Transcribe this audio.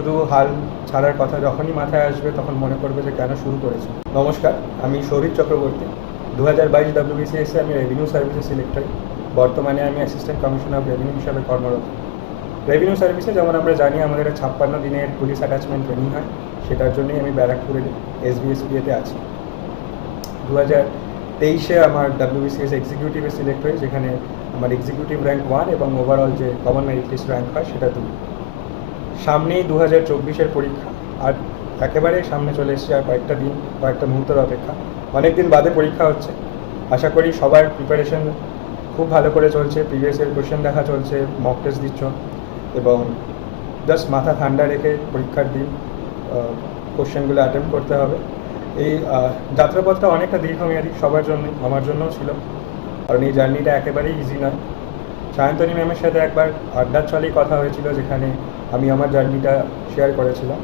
শুধু হাল ছাড়ার কথা যখনই মাথায় আসবে তখন মনে করবে যে কেন শুরু করেছে। নমস্কার, আমি সৌভিক চক্রবর্তী। 2022 WBCS আমি রেভিনিউ সার্ভিসে সিলেক্ট হই। বর্তমানে আমি অ্যাসিস্ট্যান্ট কমিশনার অফ রেভিনিউ হিসাবে কর্মরত। রেভিনিউ সার্ভিসে যেমন আমরা জানি আমাদের 56 দিনের পুলিশ অ্যাটাচমেন্ট ট্রেনিং হয়, সেটার জন্যই আমি ব্যারাকপুরের SBSPতে আছি। 2023-এ আমার WBCS এক্সিকিউটিভে সিলেক্ট হই, যেখানে আমার এক্সিকিউটিভ র্যাঙ্ক 1 এবং ওভারঅল যে কমন মেরিট লিস্ট র্যাঙ্ক হয় সেটা 2। সামনেই 2024-এর পরীক্ষা, আর একেবারে সামনে চলে এসেছে আর কয়েকটা মুহূর্তের অপেক্ষা। অনেক দিন বাদে পরীক্ষা হচ্ছে। আশা করি সবার প্রিপারেশন খুব ভালো করে চলছে, প্রিভিয়াস ইয়ার কোশ্চেন দেখা চলছে, মক টেস্ট দিচ্ছ এবং জাস্ট মাথা ঠান্ডা রেখে পরীক্ষার দিন কোশ্চেনগুলো অ্যাটেম্প করতে হবে। এই যাত্রাপথটা অনেকটা দীর্ঘমেয়াদী সবার জন্যই, আমার জন্যও ছিল, কারণ এই জার্নিটা একেবারেই ইজি নয়। সায়ন্তনী ম্যামের সাথে একবার আড্ডার ছলেই কথা হয়েছিল, যেখানে আমি আমার জার্নিটা শেয়ার করেছিলাম।